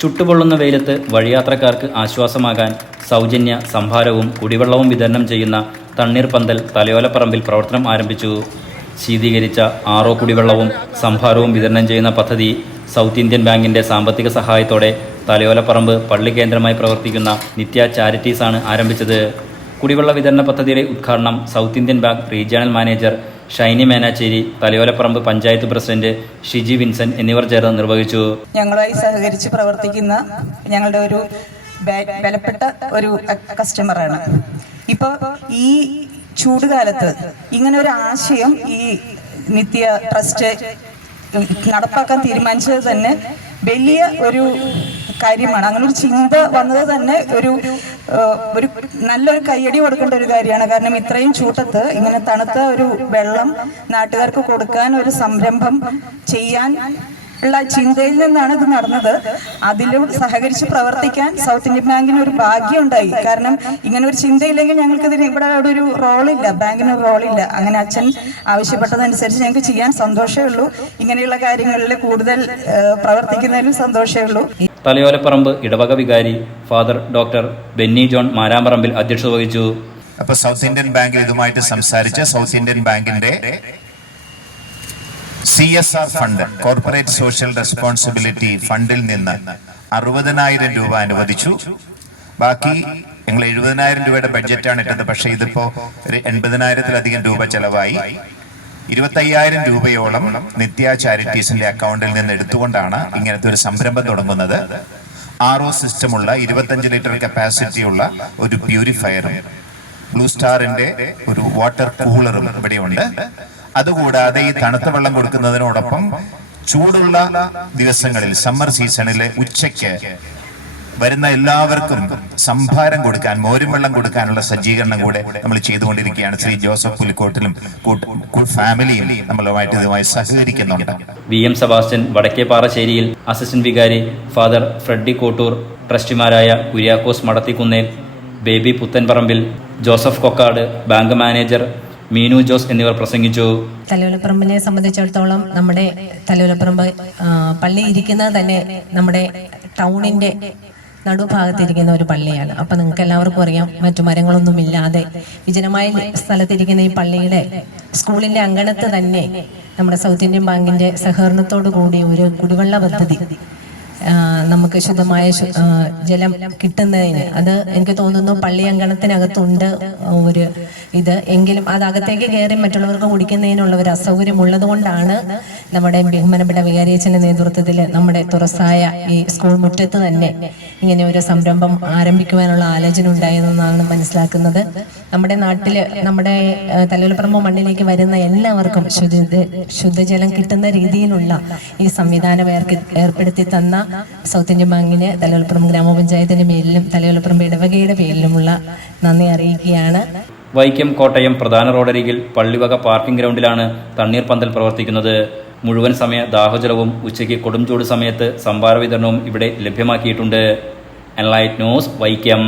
ചുട്ടുപൊള്ളുന്ന വെയിലത്ത് വഴിയാത്രക്കാർക്ക് ആശ്വാസമാകാൻ സൗജന്യ സംഭാരവും കുടിവെള്ളവും വിതരണം ചെയ്യുന്ന തണ്ണീർപന്തൽ തലയോലപ്പറമ്പിൽ പ്രവർത്തനം ആരംഭിച്ചു. ശീതീകരിച്ച ആറോ കുടിവെള്ളവും സംഭാരവും വിതരണം ചെയ്യുന്ന പദ്ധതി സൗത്ത് ഇന്ത്യൻ ബാങ്കിൻ്റെ സാമ്പത്തിക സഹായത്തോടെ തലയോലപ്പറമ്പ് പള്ളി കേന്ദ്രമായി പ്രവർത്തിക്കുന്ന നിത്യ ചാരിറ്റീസാണ് ആരംഭിച്ചത്. കുടിവെള്ള വിതരണ പദ്ധതിയുടെ ഉദ്ഘാടനം south Indian bank regional manager Shiny Menachery, Thalayolaparambu panchayat president Shiji Vincent എന്നിവർ ചേർന്ന് നിർവഹിച്ചു. ഞങ്ങളുമായി സഹകരിച്ച് പ്രവർത്തിക്കുന്ന ഞങ്ങളുടെ ഒരു ബലപ്പെട്ട ഒരു കസ്റ്റമറാണ്. ഇപ്പോൾ ഈ ചൂടുകാലത്ത് ഇങ്ങനെ ഒരു ആശയം ഈ നിത്യ ട്രസ്റ്റ് നടപ്പാക്കാൻ തീരുമാനിച്ചത് തന്നെ വലിയ ഒരു കാര്യമാണ്. അങ്ങനെ ഒരു ചിന്ത വന്നത് തന്നെ ഒരു നല്ലൊരു കയ്യടി കൊടുക്കേണ്ട ഒരു കാര്യമാണ്. കാരണം ഇത്രയും ചൂട്ടത്ത് ഇങ്ങനെ തണുത്ത ഒരു വെള്ളം നാട്ടുകാർക്ക് കൊടുക്കാൻ ഒരു സംരംഭം ചെയ്യാൻ ഉള്ള ചിന്തയിൽ നിന്നാണ് ഇത് നടന്നത്. അതിലൂടെ സഹകരിച്ച് പ്രവർത്തിക്കാൻ സൗത്ത് ഇന്ത്യൻ ബാങ്കിന് ഒരു ഭാഗ്യം ഉണ്ടായി. കാരണം ഇങ്ങനെ ഒരു ചിന്തയില്ലെങ്കിൽ ഞങ്ങൾക്ക് ഇതിന് ഇവിടെ ഒരു റോളില്ല, ബാങ്കിന് ഒരു റോളില്ല. അങ്ങനെ അച്ഛൻ ആവശ്യപ്പെട്ടതനുസരിച്ച് ഞങ്ങൾക്ക് ചെയ്യാൻ സന്തോഷമേ ഉള്ളൂ. ഇങ്ങനെയുള്ള കാര്യങ്ങളിൽ കൂടുതൽ പ്രവർത്തിക്കുന്നതിലും സന്തോഷമേ ഉള്ളൂ. തലയോലപ്പറമ്പ് ഇടവക വികാരി father doctor Benny John Maramparambil അധ്യക്ഷത വഹിച്ചു. അപ്പോൾ സൗത്ത് ഇന്ത്യൻ ബാങ്ക് ഇതുമായിട്ട് സംസാരിച്ച് സൗത്ത് ഇന്ത്യൻ ബാങ്കിന്റെ CSR fund, corporate social responsibility ഫണ്ടിൽ നിന്ന് 60,000 രൂപ അനുവദിച്ചു. ബാക്കി ഞങ്ങൾ 70,000 രൂപയുടെ ബഡ്ജറ്റാണ് ഇട്ടത്. പക്ഷേ ഇതിപ്പോ 80,000-ലധികം രൂപ ചെലവായി. 25,000 രൂപയോളം നിത്യ ചാരിറ്റീസിന്റെ അക്കൗണ്ടിൽ നിന്ന് എടുത്തുകൊണ്ടാണ് ഇങ്ങനത്തെ ഒരു സംരംഭം തുടങ്ങുന്നത്. RO സിസ്റ്റമുള്ള 25 ലിറ്റർ കപ്പാസിറ്റിയുള്ള ഒരു പ്യൂരിഫയറും ബ്ലൂ സ്റ്റാറിന്റെ ഒരു വാട്ടർ കൂളറും ഇവിടെയുണ്ട്. അതുകൂടാതെ ഈ തണുത്ത വെള്ളം കൊടുക്കുന്നതിനോടൊപ്പം ചൂടുള്ള ദിവസങ്ങളിൽ സമ്മർ സീസണിലെ ഉച്ചയ്ക്ക് വരുന്ന എല്ലാവർക്കും സംഭാരം കൊടുക്കാൻ, മോരും വെള്ളം കൊടുക്കാനുള്ള സജ്ജീകരണം കൂടെ നമ്മൾ ചെയ്തുകൊണ്ടിരിക്കുകയാണ്. ശ്രീ ജോസഫ് പുലിക്കോട്ടിലും ഫാമിലിയും ഇതുമായി സഹകരിക്കുന്നുണ്ട്. VM സെബാസ്റ്റ്യൻ വടക്കേപ്പാറശ്ശേരിയിൽ, അസിസ്റ്റന്റ് വികാരി ഫാദർ ഫ്രെഡി കോട്ടൂർ, ട്രസ്റ്റിമാരായ കുര്യാക്കോസ് മടത്തിക്കുന്നേൽ, ബേബി പുത്തൻപറമ്പിൽ, ജോസഫ് കൊക്കാട്, ബാങ്ക് മാനേജർ മീനു ജോസ് എന്നിവർ പ്രസംഗിച്ചു. തലയോലപ്പറമ്പിനെ സംബന്ധിച്ചിടത്തോളം നമ്മുടെ തലയോലപ്പറമ്പ് പള്ളി ഇരിക്കുന്നത് തന്നെ നമ്മുടെ ടൗണിന്റെ നടുഭാഗത്തിരിക്കുന്ന ഒരു പള്ളിയാണ്. അപ്പൊ നിങ്ങൾക്ക് എല്ലാവർക്കും അറിയാം, മറ്റു മരങ്ങളൊന്നും ഇല്ലാതെ വിജനമായ സ്ഥലത്തിരിക്കുന്ന ഈ പള്ളിയുടെ സ്കൂളിന്റെ അങ്കണത്ത് തന്നെ നമ്മുടെ സൗത്ത് ഇന്ത്യൻ ബാങ്കിന്റെ സഹകരണത്തോടു കൂടി ഒരു കുടിവെള്ള പദ്ധതി നമുക്ക് ശുദ്ധമായ ജലം കിട്ടുന്നതിന്, അത് എനിക്ക് തോന്നുന്നു പള്ളി അങ്കണത്തിനകത്തുണ്ട് ഒരു ഇത്. എങ്കിലും അത് അകത്തേക്ക് കയറി മറ്റുള്ളവർക്ക് കുടിക്കുന്നതിനുള്ള ഒരു അസൗകര്യം ഉള്ളത് കൊണ്ടാണ് നമ്മുടെ ബഹുമാനപ്പെട്ട വികാരിയച്ഛന്റെ നേതൃത്വത്തിൽ നമ്മുടെ തുറസായ ഈ സ്കൂൾ മുറ്റത്ത് തന്നെ ഇങ്ങനെ ഒരു സംരംഭം ആരംഭിക്കുവാനുള്ള ആലോചന ഉണ്ടായതെന്നാണ് മനസ്സിലാക്കുന്നത്. നമ്മുടെ നാട്ടില്, നമ്മുടെ തലയോലപ്പറമ്പ് മണ്ണിലേക്ക് വരുന്ന എല്ലാവർക്കും ശുദ്ധജലം കിട്ടുന്ന രീതിയിലുള്ള ഈ സംവിധാനം ഏർപ്പെടുത്തി തന്ന സൗത്ത് ഇന്ത്യൻ ബാങ്കിന് തലയോലപ്പറമ്പ് ഗ്രാമപഞ്ചായത്തിന്റെ പേരിലും തലയോലപ്പറമ്പ് ഇടവകയുടെ പേരിലുമുള്ള നന്ദി അറിയിക്കുകയാണ്. വൈക്കം കോട്ടയം പ്രധാന റോഡരികിൽ പള്ളിവക പാർക്കിംഗ് ഗ്രൗണ്ടിലാണ് തണ്ണീർപന്തൽ പ്രവർത്തിക്കുന്നത്. മുഴുവൻ സമയ ദാഹജലവും ഉച്ചയ്ക്ക് കൊടുംചൂട് സമയത്ത് സംഭാര വിതരണവും ഇവിടെ ലഭ്യമാക്കിയിട്ടുണ്ട്. Enlight news, Vaikom.